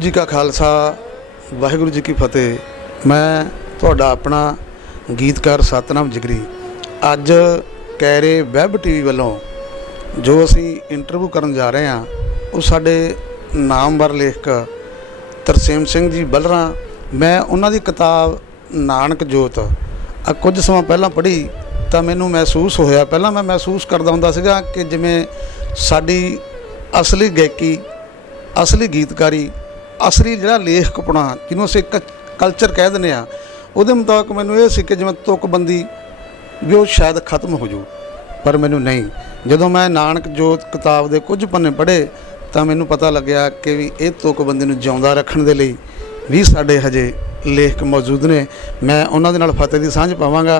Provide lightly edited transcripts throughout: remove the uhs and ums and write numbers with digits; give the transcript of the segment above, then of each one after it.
वाहिगुरू जी का खालसा वाहिगुरू जी की फतेह। मैं तुहाडा अपना गीतकार सतनाम जिगरी अज कैरे वैब टीवी वालों जो असी इंटरव्यू करन जा रहे हैं वो साडे नामवर लेखक तरसेम सिंह जी बलरा। मैं उन्हां दी किताब नानक जोत कुछ सਮਾं पहलां पढ़ी तो मैनूं महसूस होया, पहलां मैं महसूस करदा हुंदा सीगा कि जिवें साडी असली गायकी, असली गीतकारी, असली जिहड़ा लेखकपना जिन्हों असीं कल्चर कह दिंदे आ, उहदे मुताबिक मैनूं ये सी कि जिवें तुकबंदी भी वो शायद खत्म हो जाऊ, पर मैनूं नहीं। जदों मैं नानक जोत किताब दे कुछ पन्ने पढ़े तो मैनूं पता लग्या कि भी ये तुकबंदी नूं जिउंदा रखण दे लई भी साडे हजे लेखक मौजूद ने। मैं उन्हां दे नाल फतेह दी सांझ पावांगा।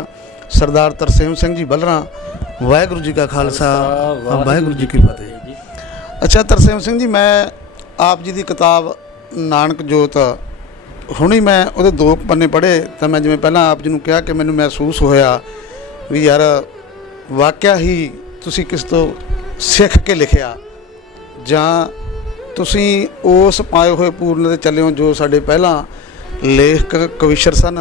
सरदार तरसेम सिंह जी बलरा, वाहिगुरू जी का खालसा वाहिगुरू जी की फतेह। अच्छा तरसेम सिंह जी, मैं आप जी की किताब नानक जोत हुणी मैं उहदे 2 पन्ने पढ़े तो मैं जिवें पहलां आप जी नूं कहा कि मैनूं महसूस होया भी यार वाकया ही तुसीं किस तो सिख के लिखिया जां तुसीं उस पाए हुए पूर्ण ते चले हो जो साडे पहलां लेखक कविशर सन।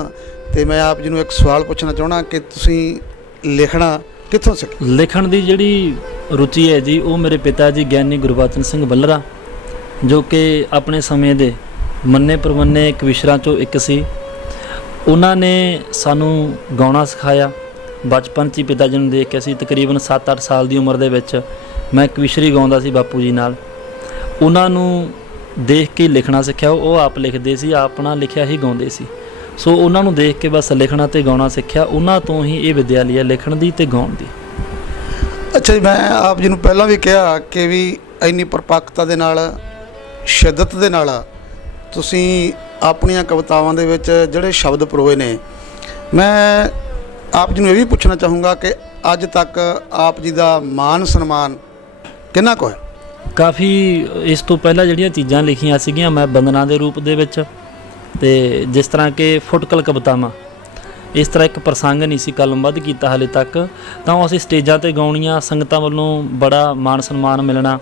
तो मैं आप जी नूं एक सवाल पूछना चाहना कि तुसीं लिखना कित्थों सीखे? लिखण दी जिहड़ी रुचि है जी वो मेरे पिता जी ਗਿਆਨੀ गुरबचन सिंह बलरा जो कि अपने समय दे ਮੰਨੇ ਪ੍ਰਮੰਨੇ ਕਵਿਸ਼ਰਾਂ ਚੋਂ ਇੱਕ ਸੀ। ਉਹਨਾਂ ਨੇ ਸਾਨੂੰ ਗਾਉਣਾ ਸਿਖਾਇਆ। ਬਚਪਨ 'ਚ ਹੀ ਪਿਤਾ ਜੀ ਨੂੰ ਦੇਖ ਕੇ ਅਸੀਂ ਤਕਰੀਬਨ 7-8 ਸਾਲ ਦੀ ਉਮਰ ਦੇ ਵਿੱਚ ਮੈਂ ਕਵਿਸ਼ਰੀ ਗਾਉਂਦਾ ਸੀ ਬਾਪੂ ਜੀ ਨਾਲ। ਉਹਨਾਂ ਨੂੰ ਦੇਖ ਕੇ ਲਿਖਣਾ ਸਿੱਖਿਆ। ਉਹ ਆਪ ਲਿਖਦੇ ਸੀ, ਆਪਣਾ ਲਿਖਿਆ ਹੀ ਗਾਉਂਦੇ ਸੀ। ਸੋ ਉਹਨਾਂ ਨੂੰ ਦੇਖ ਕੇ ਬਸ ਲਿਖਣਾ ਤੇ ਗਾਉਣਾ ਸਿੱਖਿਆ। ਉਹਨਾਂ ਤੋਂ ਹੀ ਇਹ ਵਿਦਿਆ ਲਈ ਹੈ, ਲਿਖਣ ਦੀ ਤੇ ਗਾਉਣ ਦੀ। ਅੱਛਾ ਜੀ, ਮੈਂ ਆਪ ਜੀ ਨੂੰ ਪਹਿਲਾਂ ਵੀ ਕਿਹਾ ਕਿ ਵੀ ਇੰਨੀ ਪਰਪੱਕਤਾ ਦੇ ਨਾਲ, ਸ਼ਿੱਦਤ ਦੇ ਨਾਲ ਤੁਸੀਂ ਆਪਣੀਆਂ ਕਵਿਤਾਵਾਂ ਦੇ ਵਿੱਚ ਜਿਹੜੇ ਸ਼ਬਦ ਪਰੋਏ ਨੇ। ਮੈਂ ਆਪ ਜੀ ਨੂੰ ਇਹ ਵੀ ਪੁੱਛਣਾ ਚਾਹੂੰਗਾ ਕਿ ਅੱਜ ਤੱਕ ਆਪ ਜੀ ਦਾ ਮਾਨ ਸਨਮਾਨ ਕਿੰਨਾ ਕੁ ਹੈ? ਕਾਫੀ ਇਸ ਤੋਂ ਪਹਿਲਾਂ ਜਿਹੜੀਆਂ ਚੀਜ਼ਾਂ ਲਿਖੀਆਂ ਸੀਗੀਆਂ ਮੈਂ ਬੰਦਨਾ ਦੇ ਰੂਪ ਦੇ ਵਿੱਚ, ਤੇ ਜਿਸ ਤਰ੍ਹਾਂ ਕਿ ਫੁਟਕਲ ਕਵਿਤਾਵਾਂ, ਇਸ ਤਰ੍ਹਾਂ ਇੱਕ ਪ੍ਰਸੰਗ ਨਹੀਂ ਸੀ ਕਲਮਬੱਧ ਕੀਤਾ ਹਾਲੇ ਤੱਕ। ਤਾਂ ਉਹ ਅਸੀਂ ਸਟੇਜਾਂ 'ਤੇ ਗਾਉਣੀਆਂ, ਸੰਗਤਾਂ ਵੱਲੋਂ ਬੜਾ ਮਾਣ ਸਨਮਾਨ ਮਿਲਣਾ,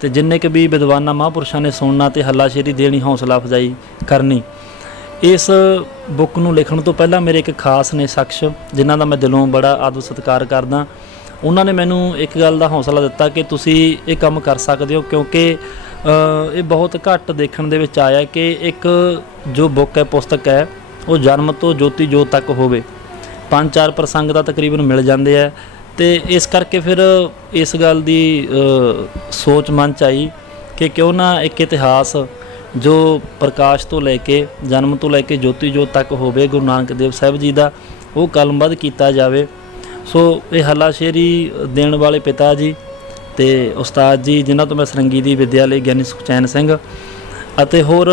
ਤੇ ਜਿੰਨੇ ਕਿ ਵੀ ਵਿਦਵਾਨਾਂ ਮਹਾਂਪੁਰਸ਼ਾਂ ਨੇ ਸੁਣਨਾ ਤੇ ਹੱਲਾਸ਼ੇਰੀ ਦੇਣੀ, ਹੌਸਲਾ ਅਫਜ਼ਾਈ ਕਰਨੀ। ਇਸ ਬੁੱਕ ਨੂੰ ਲਿਖਣ ਤੋਂ ਪਹਿਲਾਂ ਮੇਰੇ ਇੱਕ ਖਾਸ ਨੇ ਸ਼ਖਸ ਜਿਨ੍ਹਾਂ ਦਾ ਮੈਂ ਦਿਲੋਂ ਬੜਾ ਆਦਰ ਸਤਿਕਾਰ ਕਰਦਾ। ਉਹਨਾਂ ਨੇ ਮੈਨੂੰ ਇੱਕ ਗੱਲ ਦਾ ਹੌਸਲਾ ਦਿੱਤਾ ਕਿ ਤੁਸੀਂ ਇਹ ਕੰਮ ਕਰ ਸਕਦੇ ਹੋ, ਕਿਉਂਕਿ ਇਹ ਬਹੁਤ ਘੱਟ ਦੇਖਣ ਦੇ ਵਿੱਚ ਆਇਆ ਕਿ ਇੱਕ ਜੋ ਬੁੱਕ ਹੈ, ਪੁਸਤਕ ਹੈ, ਉਹ ਜਨਮ ਤੋਂ ਜੋਤੀ ਜੋਤ ਤੱਕ ਹੋਵੇ। 5-4 ਪ੍ਰਸੰਗ ਦਾ ਤਕਰੀਬਨ ਮਿਲ ਜਾਂਦੇ ਹੈ। ਤੇ ਇਸ ਕਰਕੇ ਫਿਰ ਇਸ ਗੱਲ ਦੀ ਸੋਚ ਮਨ 'ਚ ਆਈ ਕਿ ਕਿਉਂ ਨਾ ਇੱਕ ਇਤਿਹਾਸ ਜੋ ਪ੍ਰਕਾਸ਼ ਤੋਂ ਲੈ ਕੇ, ਜਨਮ ਤੋਂ ਲੈ ਕੇ ਜੋਤੀ ਜੋਤ ਤੱਕ ਹੋਵੇ, ਗੁਰੂ ਨਾਨਕ ਦੇਵ ਸਾਹਿਬ ਜੀ ਦਾ, ਉਹ ਕਲਮਬੱਧ ਕੀਤਾ ਜਾਵੇ। ਸੋ ਇਹ ਹੱਲਾਸ਼ੇਰੀ ਦੇਣ ਵਾਲੇ ਪਿਤਾ ਜੀ ਅਤੇ ਉਸਤਾਦ ਜੀ ਜਿਨ੍ਹਾਂ ਤੋਂ ਮੈਂ ਸਰੰਗੀ ਦੀ ਵਿੱਦਿਆ ਲਈ ਗਿਆਨੀ ਸੁਖਚੈਨ ਸਿੰਘ ਅਤੇ ਹੋਰ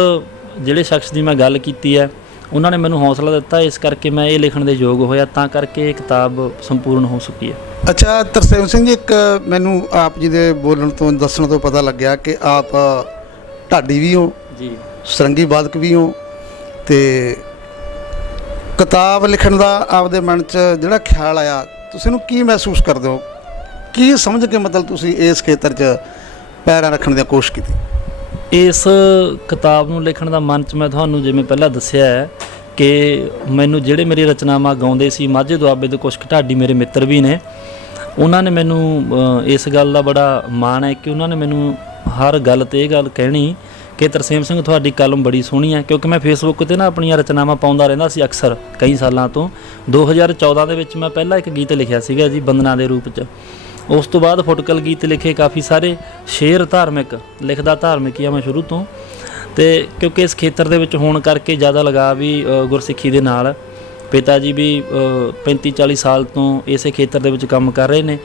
ਜਿਹੜੇ ਸ਼ਖਸ ਦੀ ਮੈਂ ਗੱਲ ਕੀਤੀ ਹੈ, ਉਹਨਾਂ ਨੇ ਮੈਨੂੰ ਹੌਸਲਾ ਦਿੱਤਾ। ਇਸ ਕਰਕੇ ਮੈਂ ਇਹ ਲਿਖਣ ਦੇ ਯੋਗ ਹੋਇਆ, ਤਾਂ ਕਰਕੇ ਇਹ ਕਿਤਾਬ ਸੰਪੂਰਨ ਹੋ ਚੁੱਕੀ ਹੈ। ਅੱਛਾ ਤਰਸੇਮ ਸਿੰਘ ਜੀ, ਇੱਕ ਮੈਨੂੰ ਆਪ ਜੀ ਦੇ ਬੋਲਣ ਤੋਂ, ਦੱਸਣ ਤੋਂ ਪਤਾ ਲੱਗਿਆ ਕਿ ਆਪ ਢਾਡੀ ਵੀ ਹੋ ਜੀ, ਸਰੰਗੀ ਵਾਦਕ ਵੀ ਹੋ, ਅਤੇ ਕਿਤਾਬ ਲਿਖਣ ਦਾ ਆਪਦੇ ਮਨ 'ਚ ਜਿਹੜਾ ਖਿਆਲ ਆਇਆ, ਤੁਸੀਂ ਇਹਨੂੰ ਕੀ ਮਹਿਸੂਸ ਕਰਦੇ ਹੋ? ਕੀ ਸਮਝ ਕੇ ਮਤਲਬ ਤੁਸੀਂ ਇਸ ਖੇਤਰ 'ਚ ਪੈਰਾਂ ਰੱਖਣ ਦੀ ਕੋਸ਼ਿਸ਼ ਕੀਤੀ? ਇਸ ਕਿਤਾਬ ਨੂੰ ਲਿਖਣ ਦਾ ਮਨ 'ਚ ਮੈਂ ਤੁਹਾਨੂੰ ਜਿਵੇਂ ਪਹਿਲਾਂ ਦੱਸਿਆ ਹੈ ਕਿ ਮੈਨੂੰ ਜਿਹੜੇ ਮੇਰੀ ਰਚਨਾਵਾਂ ਗਾਉਂਦੇ ਸੀ ਮਾਝੇ ਦੁਆਬੇ ਦੇ ਕੁਛ ਢਾਡੀ ਮੇਰੇ ਮਿੱਤਰ ਵੀ ਨੇ, ਉਹਨਾਂ ਨੇ ਮੈਨੂੰ ਇਸ ਗੱਲ ਦਾ ਬੜਾ ਮਾਣ ਹੈ ਕਿ ਉਹਨਾਂ ਨੇ ਮੈਨੂੰ ਹਰ ਗੱਲ 'ਤੇ ਇਹ ਗੱਲ ਕਹਿਣੀ ਕਿ ਤਰਸੇਮ ਸਿੰਘ ਤੁਹਾਡੀ ਕਲਮ ਬੜੀ ਸੋਹਣੀ ਹੈ। ਕਿਉਂਕਿ ਮੈਂ ਫੇਸਬੁੱਕ 'ਤੇ ਨਾ ਆਪਣੀਆਂ ਰਚਨਾਵਾਂ ਪਾਉਂਦਾ ਰਹਿੰਦਾ ਸੀ ਅਕਸਰ ਕਈ ਸਾਲਾਂ ਤੋਂ। 2014 ਦੇ ਵਿੱਚ ਮੈਂ ਪਹਿਲਾਂ ਇੱਕ ਗੀਤ ਲਿਖਿਆ ਸੀਗਾ ਜੀ ਬੰਦਨਾ ਦੇ ਰੂਪ 'ਚ। ਉਸ ਤੋਂ ਬਾਅਦ ਫੁਟਕਲ ਗੀਤ ਲਿਖੇ, ਕਾਫੀ ਸਾਰੇ ਸ਼ੇਰ, ਧਾਰਮਿਕ ਲਿਖਦਾ ਧਾਰਮਿਕ ਹੀ ਆ ਮੈਂ ਸ਼ੁਰੂ ਤੋਂ। ਅਤੇ ਕਿਉਂਕਿ ਇਸ ਖੇਤਰ ਦੇ ਵਿੱਚ ਹੋਣ ਕਰਕੇ ਜ਼ਿਆਦਾ ਲਗਾਅ ਵੀ ਗੁਰਸਿੱਖੀ ਦੇ ਨਾਲ। ਪਿਤਾ ਜੀ ਵੀ 35-40 ਸਾਲ ਤੋਂ ਇਸੇ ਖੇਤਰ ਦੇ ਵਿੱਚ ਕੰਮ ਕਰ ਰਹੇ ਨੇ।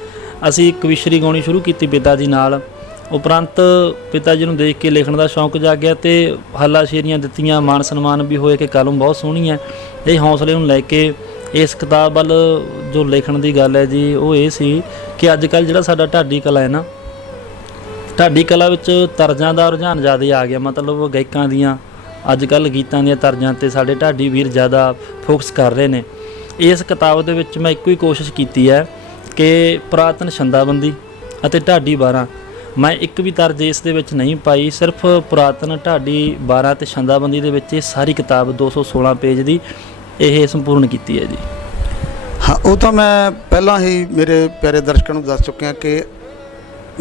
ਅਸੀਂ ਕਵਿਸ਼ਰੀ ਗਾਉਣੀ ਸ਼ੁਰੂ ਕੀਤੀ ਪਿਤਾ ਜੀ ਨਾਲ। ਉਪਰੰਤ ਪਿਤਾ ਜੀ ਨੂੰ ਦੇਖ ਕੇ ਲਿਖਣ ਦਾ ਸ਼ੌਂਕ ਜਾਗਿਆ ਅਤੇ ਹੱਲਾਸ਼ੇਰੀਆਂ ਦਿੱਤੀਆਂ, ਮਾਣ ਸਨਮਾਨ ਵੀ ਹੋਏ ਕਿ ਕਲਮ ਬਹੁਤ ਸੋਹਣੀ ਹੈ। ਇਹ ਹੌਸਲੇ ਨੂੰ ਲੈ ਕੇ ਇਸ ਕਿਤਾਬ ਵੱਲ ਜੋ ਲਿਖਣ ਦੀ ਗੱਲ ਹੈ ਜੀ, ਉਹ ਇਹ ਸੀ ਕਿ ਅੱਜ ਕੱਲ੍ਹ ਜਿਹੜਾ ਸਾਡਾ ਢਾਡੀ ਕਲਾ ਹੈ ਨਾ, ਢਾਡੀ ਕਲਾ ਵਿੱਚ ਤਰਜ਼ਾਂ ਦਾ ਰੁਝਾਨ ਜ਼ਿਆਦਾ ਆ ਗਿਆ। ਮਤਲਬ ਗਾਇਕਾਂ ਦੀਆਂ ਅੱਜ ਕੱਲ੍ਹ ਗੀਤਾਂ ਦੀਆਂ ਤਰਜ਼ਾਂ 'ਤੇ ਸਾਡੇ ਢਾਡੀ ਵੀਰ ਜ਼ਿਆਦਾ ਫੋਕਸ ਕਰ ਰਹੇ ਨੇ। ਇਸ ਕਿਤਾਬ ਦੇ ਵਿੱਚ ਮੈਂ ਇੱਕੋ ਹੀ ਕੋਸ਼ਿਸ਼ ਕੀਤੀ ਹੈ ਕਿ ਪੁਰਾਤਨ ਛੰਦਾਬੰਦੀ ਅਤੇ ਢਾਡੀ ਵਾਰਾਂ ਮੈਂ ਇੱਕ ਵੀ ਤਰਜ ਇਸ ਦੇ ਵਿੱਚ ਨਹੀਂ ਪਾਈ, ਸਿਰਫ ਪੁਰਾਤਨ ਢਾਡੀ 12 ਤੇ ਛੰਦਾਬੰਦੀ ਦੇ ਵਿੱਚ ਇਹ ਸਾਰੀ ਕਿਤਾਬ 216 ਪੇਜ ਦੀ ਇਹ ਸੰਪੂਰਨ ਕੀਤੀ ਹੈ ਜੀ। ਹਾਂ, ਉਹ ਤਾਂ ਮੈਂ ਪਹਿਲਾਂ ਹੀ ਮੇਰੇ ਪਿਆਰੇ ਦਰਸ਼ਕਾਂ ਨੂੰ ਦੱਸ ਚੁੱਕਿਆ ਕਿ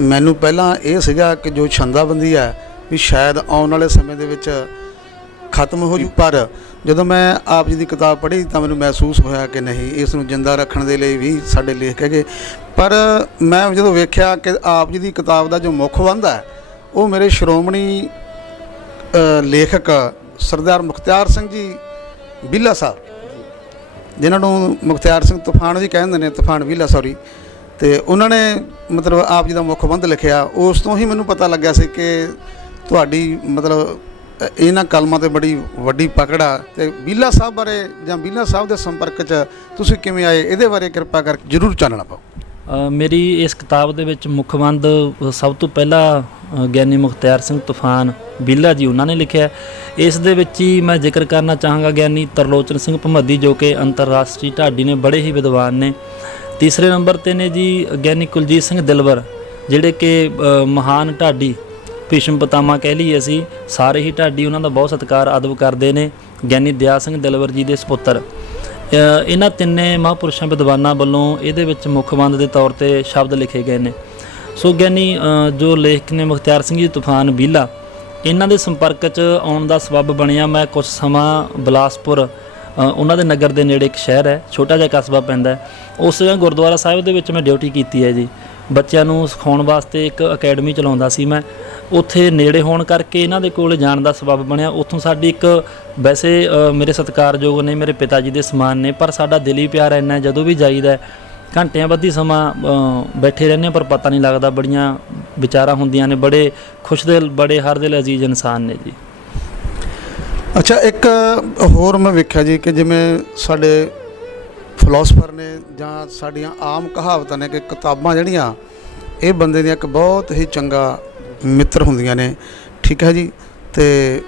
ਮੈਨੂੰ ਪਹਿਲਾਂ ਇਹ ਸੀਗਾ ਕਿ ਜੋ ਛੰਦਾਬੰਦੀ ਹੈ ਵੀ ਸ਼ਾਇਦ ਆਉਣ ਵਾਲੇ ਸਮੇਂ ਦੇ ਵਿੱਚ ਖਤਮ ਹੋ ਜੂ, ਪਰ ਜਦੋਂ ਮੈਂ ਆਪ ਜੀ ਦੀ ਕਿਤਾਬ ਪੜ੍ਹੀ ਤਾਂ ਮੈਨੂੰ ਮਹਿਸੂਸ ਹੋਇਆ ਕਿ ਨਹੀਂ, ਇਸ ਨੂੰ ਜਿੰਦਾ ਰੱਖਣ ਦੇ ਲਈ ਵੀ ਸਾਡੇ ਲੇਖ ਹੈਗੇ। ਪਰ ਮੈਂ ਜਦੋਂ ਵੇਖਿਆ ਕਿ ਆਪ ਜੀ ਦੀ ਕਿਤਾਬ ਦਾ ਜੋ ਮੁੱਖ ਬੰਦ ਹੈ ਉਹ ਮੇਰੇ ਸ਼੍ਰੋਮਣੀ ਲੇਖਕ ਸਰਦਾਰ ਮੁਖਤਿਆਰ ਸਿੰਘ ਜੀ ਬੀਲਾ ਸਾਹਿਬ, ਜਿਨ੍ਹਾਂ ਨੂੰ ਮੁਖਤਿਆਰ ਸਿੰਘ ਤੂਫਾਨ ਵੀ ਕਹਿੰਦੇ ਨੇ, ਤੂਫਾਨ ਬੀਲਾ ਸੌਰੀ, ਤੇ ਉਹਨਾਂ ਨੇ ਮਤਲਬ ਆਪ ਜੀ ਦਾ ਮੁੱਖ ਬੰਦ ਲਿਖਿਆ। ਉਸ ਤੋਂ ਹੀ ਮੈਨੂੰ ਪਤਾ ਲੱਗਿਆ ਸੀ ਕਿ ਤੁਹਾਡੀ ਮਤਲਬ ਇਹਨਾਂ ਕਲਮਾਂ 'ਤੇ ਬੜੀ ਵੱਡੀ ਪਕੜ ਆ, ਅਤੇ ਬੀਲਾ ਸਾਹਿਬ ਬਾਰੇ ਜਾਂ ਬੀਲਾ ਸਾਹਿਬ ਦੇ ਸੰਪਰਕ 'ਚ ਤੁਸੀਂ ਕਿਵੇਂ ਆਏ, ਇਹਦੇ ਬਾਰੇ ਕਿਰਪਾ ਕਰਕੇ ਜ਼ਰੂਰ ਚਾਨਣਾ ਪਾਓ। ਮੇਰੀ ਇਸ ਕਿਤਾਬ ਦੇ ਵਿੱਚ ਮੁੱਖ ਬੰਦ ਸਭ ਤੋਂ ਪਹਿਲਾਂ ਗਿਆਨੀ ਮੁਖਤਿਆਰ ਸਿੰਘ ਤੂਫਾਨ ਬੀਲਾ ਜੀ ਉਹਨਾਂ ਨੇ ਲਿਖਿਆ। ਇਸ ਦੇ ਵਿੱਚ ਹੀ ਮੈਂ ਜ਼ਿਕਰ ਕਰਨਾ ਚਾਹਾਂਗਾ ਗਿਆਨੀ ਤਰਲੋਚਨ ਸਿੰਘ ਭਮੱਦੀ, ਜੋ ਕਿ ਅੰਤਰਰਾਸ਼ਟਰੀ ਢਾਡੀ ਨੇ, ਬੜੇ ਹੀ ਵਿਦਵਾਨ ਨੇ। ਤੀਸਰੇ ਨੰਬਰ 'ਤੇ ਨੇ ਜੀ ਗਿਆਨੀ ਕੁਲਜੀਤ ਸਿੰਘ ਦਿਲਵਰ, ਜਿਹੜੇ ਕਿ ਮਹਾਨ ਢਾਡੀ ਭੀਸ਼ਮ ਪਿਤਾਮਾ ਕਹਿ ਲਈਏ ਅਸੀਂ, ਸਾਰੇ ਹੀ ਢਾਡੀ ਉਹਨਾਂ ਦਾ ਬਹੁਤ ਸਤਿਕਾਰ ਅਦਬ ਕਰਦੇ ਨੇ। ਗਿਆਨੀ ਦਿਆ ਸਿੰਘ ਦਿਲਵਰ ਜੀ ਦੇ ਸਪੁੱਤਰ। ਇਹਨਾਂ ਤਿੰਨੇ ਮਹਾਂਪੁਰਸ਼ਾਂ ਵਿਦਵਾਨਾਂ ਵੱਲੋਂ ਇਹਦੇ ਵਿੱਚ ਮੁੱਖ ਬੰਦ ਦੇ ਤੌਰ 'ਤੇ ਸ਼ਬਦ ਲਿਖੇ ਗਏ ਨੇ। ਸੋ ਗਿਆਨੀ ਜੋ ਲੇਖਕ ਨੇ ਮੁਖਤਿਆਰ ਸਿੰਘ ਜੀ ਤੂਫਾਨ ਬੀਲਾ, ਇਹਨਾਂ ਦੇ ਸੰਪਰਕ 'ਚ ਆਉਣ ਦਾ ਸਬੱਬ ਬਣਿਆ। ਮੈਂ ਕੁਝ ਸਮਾਂ ਬਿਲਾਸਪੁਰ, ਉਹਨਾਂ ਦੇ ਨਗਰ ਦੇ ਨੇੜੇ ਇੱਕ ਸ਼ਹਿਰ ਹੈ, ਛੋਟਾ ਜਿਹਾ ਕਸਬਾ ਪੈਂਦਾ, ਉਸ ਗੁਰਦੁਆਰਾ ਸਾਹਿਬ ਦੇ ਵਿੱਚ ਮੈਂ ਡਿਊਟੀ ਕੀਤੀ ਹੈ ਜੀ। ਬੱਚਿਆਂ ਨੂੰ ਸਿਖਾਉਣ ਵਾਸਤੇ ਇੱਕ ਅਕੈਡਮੀ ਚਲਾਉਂਦਾ ਸੀ ਮੈਂ। ਉੱਥੇ ਨੇੜੇ ਹੋਣ ਕਰਕੇ ਇਹਨਾਂ ਦੇ ਕੋਲ ਜਾਣ ਦਾ ਸਬੱਬ ਬਣਿਆ। ਉੱਥੋਂ ਸਾਡੀ ਇੱਕ, ਵੈਸੇ ਮੇਰੇ ਸਤਿਕਾਰਯੋਗ ਨੇ, ਮੇਰੇ ਪਿਤਾ ਜੀ ਦੇ ਸਮਾਨ ਨੇ, ਪਰ ਸਾਡਾ ਦਿਲੀ ਪਿਆਰ ਇੰਨਾ, ਜਦੋਂ ਵੀ ਜਾਈਦਾ ਘੰਟਿਆਂ ਬੱਧੀ ਸਮਾਂ ਬੈਠੇ ਰਹਿੰਦੇ ਪਰ ਪਤਾ ਨਹੀਂ ਲੱਗਦਾ। ਬੜੀਆਂ ਵਿਚਾਰਾਂ ਹੁੰਦੀਆਂ ਨੇ, ਬੜੇ ਖੁਸ਼ਦਿਲ, ਬੜੇ ਹਰ ਦਿਲ ਅਜ਼ੀਜ਼ ਇਨਸਾਨ ਨੇ ਜੀ। ਅੱਛਾ, ਇੱਕ ਹੋਰ ਮੈਂ ਵੇਖਿਆ ਜੀ ਕਿ ਜਿਵੇਂ ਸਾਡੇ ਫਿਲਾਸਫਰ ਨੇ ਜਾਂ ਸਾਡੀਆਂ ਆਮ ਕਹਾਵਤਾਂ ਨੇ ਕਿ ਕਿਤਾਬਾਂ ਜਿਹੜੀਆਂ ਇਹ ਬੰਦੇ ਦੀਆਂ ਇੱਕ ਬਹੁਤ ਹੀ ਚੰਗਾ ਮਿੱਤਰ ਹੁੰਦੀਆਂ ਨੇ, ਠੀਕ ਹੈ ਜੀ। ਅਤੇ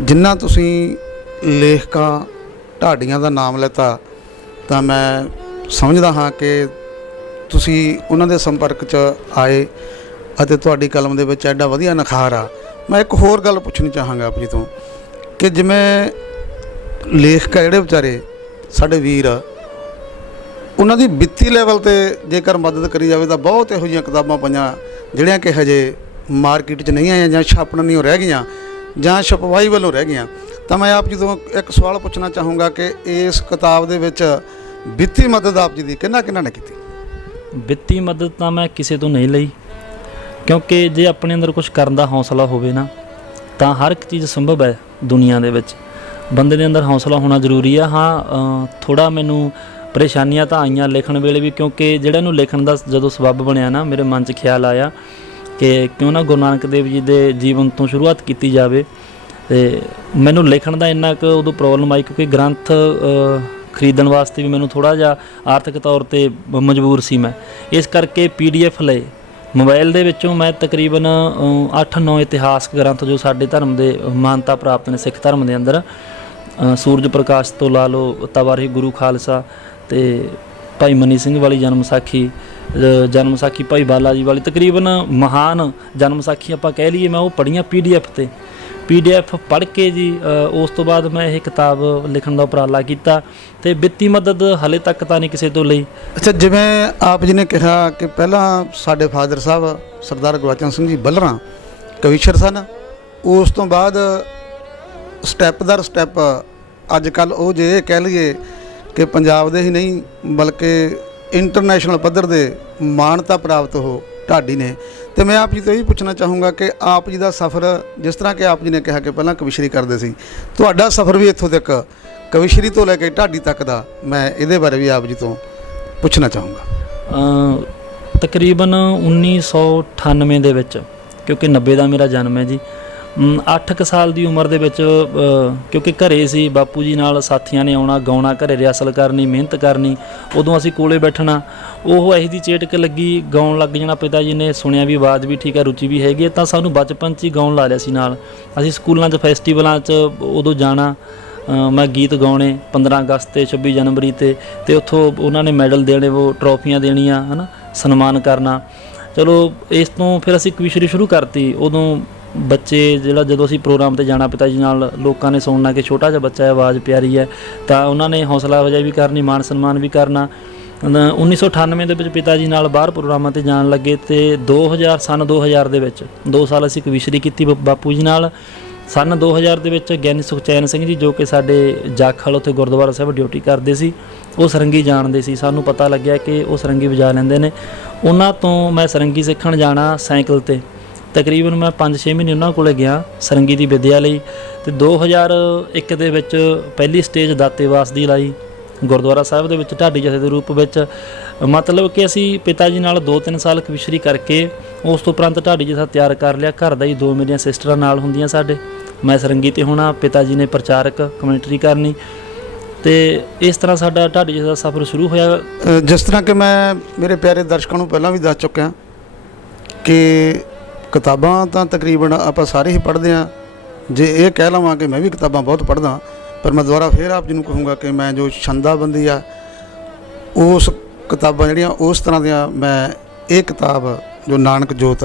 ਜਿੰਨਾ ਤੁਸੀਂ ਲੇਖਕਾਂ ਢਾਡੀਆਂ ਦਾ ਨਾਮ ਲੈਤਾ ਤਾਂ ਮੈਂ ਸਮਝਦਾ ਹਾਂ ਕਿ ਤੁਸੀਂ ਉਹਨਾਂ ਦੇ ਸੰਪਰਕ 'ਚ ਆਏ ਅਤੇ ਤੁਹਾਡੀ ਕਲਮ ਦੇ ਵਿੱਚ ਐਡਾ ਵਧੀਆ ਨਿਖਾਰ ਆ। ਮੈਂ ਇੱਕ ਹੋਰ ਗੱਲ ਪੁੱਛਣੀ ਚਾਹਾਂਗਾ ਆਪ ਜੀ ਤੋਂ ਕਿ ਜਿਵੇਂ ਲੇਖਕ ਆ ਜਿਹੜੇ ਵਿਚਾਰੇ ਸਾਡੇ ਵੀਰ, ਉਹਨਾਂ ਦੀ ਵਿੱਤੀ ਲੈਵਲ 'ਤੇ ਜੇਕਰ ਮਦਦ ਕਰੀ ਜਾਵੇ ਤਾਂ ਬਹੁਤ ਇਹੋ ਜਿਹੀਆਂ ਕਿਤਾਬਾਂ ਪਈਆਂ ਜਿਹੜੀਆਂ ਕਿ ਹਜੇ ਮਾਰਕੀਟ 'ਚ ਨਹੀਂ ਆਈਆਂ, ਜਾਂ ਛਾਪਣ ਨਹੀਂ ਰਹਿ ਗਈਆਂ, ਜਾਂ ਛਪਵਾਈ ਵੱਲੋਂ ਰਹਿ ਗਈਆਂ। ਤਾਂ ਮੈਂ ਆਪ ਜੀ ਤੋਂ ਇੱਕ ਸਵਾਲ ਪੁੱਛਣਾ ਚਾਹੂੰਗਾ ਕਿ ਇਸ ਕਿਤਾਬ ਦੇ ਵਿੱਚ ਵਿੱਤੀ ਮਦਦ ਆਪ ਜੀ ਦੀ ਕਿਹਨਾਂ ਨੇ ਕੀਤੀ? ਵਿੱਤੀ ਮਦਦ ਤਾਂ ਮੈਂ ਕਿਸੇ ਤੋਂ ਨਹੀਂ ਲਈ, ਕਿਉਂਕਿ ਜੇ ਆਪਣੇ ਅੰਦਰ ਕੁਝ ਕਰਨ ਦਾ ਹੌਸਲਾ ਹੋਵੇ ਨਾ ਤਾਂ ਹਰ ਇੱਕ ਚੀਜ਼ ਸੰਭਵ ਹੈ ਦੁਨੀਆ ਦੇ ਵਿੱਚ। ਬੰਦੇ ਦੇ ਅੰਦਰ ਹੌਸਲਾ ਹੋਣਾ ਜ਼ਰੂਰੀ ਆ। ਹਾਂ, ਥੋੜ੍ਹਾ ਮੈਨੂੰ ਪਰੇਸ਼ਾਨੀਆਂ ਤਾਂ ਆਈਆਂ ਲਿਖਣ ਵੇਲੇ ਵੀ, ਕਿਉਂਕਿ ਜਿਹੜਾ ਇਹਨੂੰ ਲਿਖਣ ਦਾ ਜਦੋਂ ਸਬੱਬ ਬਣਿਆ ਨਾ, ਮੇਰੇ ਮਨ 'ਚ ਖਿਆਲ ਆਇਆ ਕਿ ਕਿਉਂ ਨਾ ਗੁਰੂ ਨਾਨਕ ਦੇਵ ਜੀ ਦੇ ਜੀਵਨ ਤੋਂ ਸ਼ੁਰੂਆਤ ਕੀਤੀ ਜਾਵੇ। ਅਤੇ ਮੈਨੂੰ ਲਿਖਣ ਦਾ ਇੰਨਾ ਕੁ ਉਦੋਂ ਪ੍ਰੋਬਲਮ ਆਈ ਕਿਉਂਕਿ ਗ੍ਰੰਥ ਖਰੀਦਣ ਵਾਸਤੇ ਵੀ ਮੈਨੂੰ ਥੋੜ੍ਹਾ ਜਿਹਾ ਆਰਥਿਕ ਤੌਰ 'ਤੇ ਮਜਬੂਰ ਸੀ ਮੈਂ। ਇਸ ਕਰਕੇ PDF ਲਏ ਮੋਬਾਈਲ ਦੇ ਵਿੱਚੋਂ। ਮੈਂ ਤਕਰੀਬਨ 8-9 ਇਤਿਹਾਸਕ ਗ੍ਰੰਥ ਜੋ ਸਾਡੇ ਧਰਮ ਦੇ ਮਾਨਤਾ ਪ੍ਰਾਪਤ ਨੇ, ਸਿੱਖ ਧਰਮ ਦੇ ਅੰਦਰ, ਸੂਰਜ ਪ੍ਰਕਾਸ਼ ਤੋਂ ਲਾ ਲਓ, ਤਵਾਰੀ ਗੁਰੂ ਖਾਲਸਾ, ਅਤੇ ਭਾਈ ਮਨੀ ਸਿੰਘ ਵਾਲੀ ਜਨਮ ਸਾਖੀ ਭਾਈ ਬਾਲਾ ਜੀ ਵਾਲੀ, ਤਕਰੀਬਨ ਮਹਾਨ ਜਨਮ ਸਾਖੀ ਆਪਾਂ ਕਹਿ ਲਈਏ, ਮੈਂ ਉਹ ਪੜ੍ਹੀਆਂ PDF 'ਤੇ। PDF ਪੜ੍ਹ ਕੇ ਜੀ ਉਸ ਤੋਂ ਬਾਅਦ ਮੈਂ ਇਹ ਕਿਤਾਬ ਲਿਖਣ ਦਾ ਉਪਰਾਲਾ ਕੀਤਾ, ਅਤੇ ਵਿੱਤੀ ਮਦਦ ਹਾਲੇ ਤੱਕ ਤਾਂ ਨਹੀਂ ਕਿਸੇ ਤੋਂ ਲਈ। ਅੱਛਾ, ਜਿਵੇਂ ਆਪ ਜੀ ਨੇ ਕਿਹਾ ਕਿ ਪਹਿਲਾਂ ਸਾਡੇ ਫਾਦਰ ਸਾਹਿਬ ਸਰਦਾਰ ਗੁਰਬਚਨ ਸਿੰਘ ਜੀ ਬੱਲਰਾਂ ਕਵੀਸ਼ਰ ਸਨ, ਉਸ ਤੋਂ ਬਾਅਦ ਸਟੈਪ ਦਰ ਸਟੈਪ ਅੱਜ ਕੱਲ੍ਹ ਉਹ ਜੇ ਇਹ ਕਹਿ ਲਈਏ ਕਿ ਪੰਜਾਬ ਦੇ ਹੀ ਨਹੀਂ ਬਲਕਿ ਇੰਟਰਨੈਸ਼ਨਲ ਪੱਧਰ ਦੇ ਮਾਨਤਾ ਪ੍ਰਾਪਤ ਉਹ ਢਾਡੀ ਨੇ। ਅਤੇ ਮੈਂ ਆਪ ਜੀ ਤੋਂ ਇਹ ਵੀ ਪੁੱਛਣਾ ਚਾਹੂੰਗਾ ਕਿ ਆਪ ਜੀ ਦਾ ਸਫ਼ਰ, ਜਿਸ ਤਰ੍ਹਾਂ ਕਿ ਆਪ ਜੀ ਨੇ ਕਿਹਾ ਕਿ ਪਹਿਲਾਂ ਕਵੀਸ਼ਰੀ ਕਰਦੇ ਸੀ, ਤੁਹਾਡਾ ਸਫ਼ਰ ਵੀ ਇੱਥੋਂ ਤੱਕ ਕਵੀਸ਼ਰੀ ਤੋਂ ਲੈ ਕੇ ਢਾਡੀ ਤੱਕ ਦਾ, ਮੈਂ ਇਹਦੇ ਬਾਰੇ ਵੀ ਆਪ ਜੀ ਤੋਂ ਪੁੱਛਣਾ ਚਾਹੂੰਗਾ। ਤਕਰੀਬਨ 1998 ਦੇ ਵਿੱਚ, ਕਿਉਂਕਿ 90 ਦਾ ਮੇਰਾ ਜਨਮ ਹੈ ਜੀ, 8 ਕੁ ਸਾਲ ਦੀ ਉਮਰ ਦੇ ਵਿੱਚ, ਕਿਉਂਕਿ ਘਰੇ ਸੀ, ਬਾਪੂ ਜੀ ਨਾਲ ਸਾਥੀਆਂ ਨੇ ਆਉਣਾ, ਗਾਉਣਾ, ਘਰੇ ਰਿਹਰਸਲ ਕਰਨੀ, ਮਿਹਨਤ ਕਰਨੀ, ਉਦੋਂ ਅਸੀਂ ਕੋਲੇ ਬੈਠਣਾ। ਉਹ ਇਹੋ ਜਿਹੀ ਚੇਟਕ ਲੱਗੀ, ਗਾਉਣ ਲੱਗ ਜਾਣਾ। ਪਿਤਾ ਜੀ ਨੇ ਸੁਣਿਆ ਵੀ ਆਵਾਜ਼ ਵੀ ਠੀਕ ਹੈ, ਰੁਚੀ ਵੀ ਹੈਗੀ ਹੈ, ਤਾਂ ਸਾਨੂੰ ਬਚਪਨ 'ਚ ਹੀ ਗਾਉਣ ਲਾ ਲਿਆ ਸੀ ਨਾਲ। ਅਸੀਂ ਸਕੂਲਾਂ 'ਚ, ਫੈਸਟੀਵਲਾਂ 'ਚ ਉਦੋਂ ਜਾਣਾ, ਮੈਂ ਗੀਤ ਗਾਉਣੇ 15 ਅਗਸਤ 'ਤੇ 26 ਜਨਵਰੀ 'ਤੇ, ਅਤੇ ਉੱਥੋਂ ਉਹਨਾਂ ਨੇ ਮੈਡਲ ਦੇਣੇ, ਉਹ ਟਰੋਫੀਆਂ ਦੇਣੀਆਂ, ਹੈ ਨਾ, ਸਨਮਾਨ ਕਰਨਾ। ਚਲੋ ਇਸ ਤੋਂ ਫਿਰ ਅਸੀਂ ਕਵਿਸ਼ਰੀ ਸ਼ੁਰੂ ਕਰਤੀ। ਉਦੋਂ ਬੱਚੇ ਜਿਹੜਾ ਜਦੋਂ ਅਸੀਂ ਪ੍ਰੋਗਰਾਮ ਤੇ ਜਾਣਾ ਪਿਤਾ ਜੀ ਨਾਲ, ਲੋਕਾਂ ਨੇ ਸੁਣਨਾ ਕਿ ਛੋਟਾ ਜਿਹਾ ਬੱਚਾ ਹੈ, ਆਵਾਜ਼ ਪਿਆਰੀ ਹੈ, ਤਾਂ ਉਹਨਾਂ ਨੇ ਹੌਸਲਾ ਅਫਜ਼ਾਈ ਵੀ ਕਰਨੀ, ਮਾਣ ਸਨਮਾਨ ਵੀ ਕਰਨਾ। 1998 ਦੇ ਵਿੱਚ ਪਿਤਾ ਜੀ ਨਾਲ ਬਾਹਰ ਪ੍ਰੋਗਰਾਮਾਂ ਤੇ ਜਾਣ ਲੱਗੇ ਤੇ 2000 ਦੇ ਵਿੱਚ 2 ਸਾਲ ਅਸੀਂ ਕਵਿਸ਼ਰੀ ਕੀਤੀ ਬਾਪੂ ਜੀ ਨਾਲ। ਸੰਨ 2000 ਦੇ ਵਿੱਚ ਗਿਆਨੀ ਸੁਖਚੈਨ ਸਿੰਘ ਜੀ, ਜੋ ਕਿ ਸਾਡੇ ਜਾਖਲ ਉੱਥੇ ਗੁਰਦੁਆਰਾ ਸਾਹਿਬ ਡਿਊਟੀ ਕਰਦੇ ਸੀ, ਉਹ ਸਰੰਗੀ ਜਾਣਦੇ ਸੀ। ਸਾਨੂੰ ਪਤਾ ਲੱਗਿਆ ਕਿ ਉਹ ਸਰੰਗੀ ਵਜਾ ਲੈਂਦੇ ਨੇ। ਉਹਨਾਂ ਤੋਂ ਮੈਂ ਸਰੰਗੀ ਸਿੱਖਣ ਜਾਣਾ ਸਾਈਕਲ 'ਤੇ। ਤਕਰੀਬਨ ਮੈਂ 5-6 ਮਹੀਨੇ ਉਹਨਾਂ ਕੋਲ ਗਿਆ ਸਰੰਗੀ ਦੀ ਵਿੱਦਿਆ ਲਈ। ਅਤੇ 2001 ਦੇ ਵਿੱਚ ਪਹਿਲੀ ਸਟੇਜ ਦਾਤੇਵਾਸ ਦੀ ਲਾਈ ਗੁਰਦੁਆਰਾ ਸਾਹਿਬ ਦੇ ਵਿੱਚ ਢਾਡੀ ਜਥੇ ਦੇ ਰੂਪ ਵਿੱਚ। ਮਤਲਬ ਕਿ ਅਸੀਂ ਪਿਤਾ ਜੀ ਨਾਲ 2-3 ਸਾਲ ਕਵਿਸ਼ਰੀ ਕਰਕੇ ਉਸ ਤੋਂ ਉਪਰੰਤ ਢਾਡੀ ਜਥਾ ਤਿਆਰ ਕਰ ਲਿਆ। ਘਰ ਦਾ ਹੀ 2 ਮੇਰੀਆਂ ਸਿਸਟਰਾਂ ਨਾਲ ਹੁੰਦੀਆਂ ਸਾਡੇ, ਮੈਂ ਸਰੰਗੀ 'ਤੇ ਹੋਣਾ, ਪਿਤਾ ਜੀ ਨੇ ਪ੍ਰਚਾਰਕ ਕਮੈਂਟਰੀ ਕਰਨੀ। ਅਤੇ ਇਸ ਤਰ੍ਹਾਂ ਸਾਡਾ ਢਾਡੀ ਜਥੇ ਦਾ ਸਫ਼ਰ ਸ਼ੁਰੂ ਹੋਇਆ। ਜਿਸ ਤਰ੍ਹਾਂ ਕਿ ਮੈਂ ਮੇਰੇ ਪਿਆਰੇ ਦਰਸ਼ਕਾਂ ਨੂੰ ਪਹਿਲਾਂ ਵੀ ਦੱਸ ਚੁੱਕਿਆ ਕਿ ਕਿਤਾਬਾਂ ਤਾਂ ਤਕਰੀਬਨ ਆਪਾਂ ਸਾਰੇ ਹੀ ਪੜ੍ਹਦੇ ਹਾਂ। ਜੇ ਇਹ ਕਹਿ ਲਵਾਂ ਕਿ ਮੈਂ ਵੀ ਕਿਤਾਬਾਂ ਬਹੁਤ ਪੜ੍ਹਦਾ, ਪਰ ਮੈਂ ਦੁਬਾਰਾ ਫਿਰ ਆਪ ਜੀ ਨੂੰ ਕਹੂੰਗਾ ਕਿ ਮੈਂ ਜੋ ਛੰਦਾਬੰਦੀ ਆ ਉਸ ਕਿਤਾਬਾਂ ਜਿਹੜੀਆਂ ਉਸ ਤਰ੍ਹਾਂ ਦੀਆਂ, ਮੈਂ ਇਹ ਕਿਤਾਬ ਜੋ ਨਾਨਕ ਜੋਤ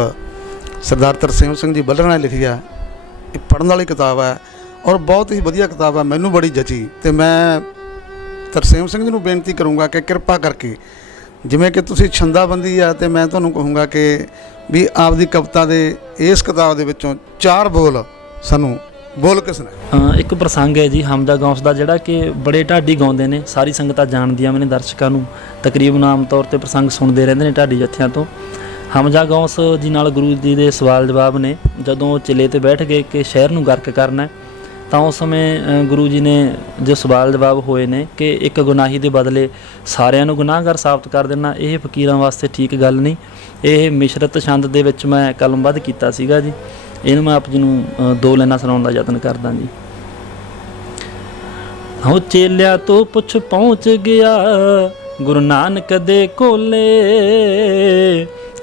ਸਰਦਾਰ ਤਰਸੇਮ ਸਿੰਘ ਜੀ ਬੱਲਰਾਂ ਨੇ ਲਿਖੀ ਆ, ਇਹ ਪੜ੍ਹਨ ਵਾਲੀ ਕਿਤਾਬ ਹੈ ਔਰ ਬਹੁਤ ਹੀ ਵਧੀਆ ਕਿਤਾਬ ਹੈ, ਮੈਨੂੰ ਬੜੀ ਜਚੀ। ਅਤੇ ਮੈਂ ਤਰਸੇਮ ਸਿੰਘ ਜੀ ਨੂੰ ਬੇਨਤੀ ਕਰੂੰਗਾ ਕਿ ਕਿਰਪਾ ਕਰਕੇ, ਜਿਵੇਂ ਕਿ ਤੁਸੀਂ ਛੰਦਾਬੰਦੀ ਆ, ਅਤੇ ਮੈਂ ਤੁਹਾਨੂੰ ਕਹੂੰਗਾ ਕਿ ਵੀ ਆਪਦੀ ਕਵਿਤਾ ਦੇ ਇਸ ਕਿਤਾਬ ਦੇ ਵਿੱਚੋਂ 4 ਬੋਲ ਸਾਨੂੰ ਬੋਲ ਕੇ ਸੁਣਾ। ਇੱਕ ਪ੍ਰਸੰਗ ਹੈ ਜੀ ਹਮਜ਼ਾ ਗੌਸ ਦਾ, ਜਿਹੜਾ ਕਿ ਬੜੇ ਢਾਡੀ ਗਾਉਂਦੇ ਨੇ, ਸਾਰੀ ਸੰਗਤਾਂ ਜਾਣਦੀਆਂ ਮੈਨੇ, ਦਰਸ਼ਕਾਂ ਨੂੰ ਤਕਰੀਬਨ ਆਮ ਤੌਰ 'ਤੇ ਪ੍ਰਸੰਗ ਸੁਣਦੇ ਰਹਿੰਦੇ ਨੇ ਢਾਡੀ ਜੱਥਿਆਂ ਤੋਂ। ਹਮਜ਼ਾ ਗੌਸ ਜੀ ਨਾਲ ਗੁਰੂ ਜੀ ਦੇ ਸਵਾਲ ਜਵਾਬ ਨੇ। ਜਦੋਂ ਚਿੱਲੇ 'ਤੇ ਬੈਠ ਗਏ ਕਿ ਸ਼ਹਿਰ ਨੂੰ ਗਰਕ ਕਰਨਾ, ਤਾਂ ਉਸ ਸਮੇਂ ਗੁਰੂ ਜੀ ਨੇ ਜੋ ਸਵਾਲ ਜਵਾਬ ਹੋਏ ਨੇ ਕਿ ਇੱਕ ਗੁਨਾਹੀ ਦੇ ਬਦਲੇ ਸਾਰਿਆਂ ਨੂੰ ਗੁਨਾਹਗਾਰ ਸਾਬਤ ਕਰ ਦੇਣਾ, ਇਹ ਫਕੀਰਾਂ ਵਾਸਤੇ ਠੀਕ ਗੱਲ ਨਹੀਂ। ਇਹ ਮਿਸ਼ਰਤ ਛੰਦ ਦੇ ਵਿੱਚ ਮੈਂ ਕਲਮਬੱਧ ਕੀਤਾ ਸੀਗਾ ਜੀ। ਇਹਨੂੰ ਮੈਂ ਆਪ ਜੀ ਨੂੰ 2 ਲਾਈਨਾਂ ਸੁਣਾਉਣ ਦਾ ਯਤਨ ਕਰਦਾ ਜੀ। ਹੋ ਚੇਲਿਆਂ ਤੋਂ ਪੁੱਛ ਪਹੁੰਚ ਗਿਆ ਗੁਰੂ ਨਾਨਕ ਦੇ ਕੋਲੇ,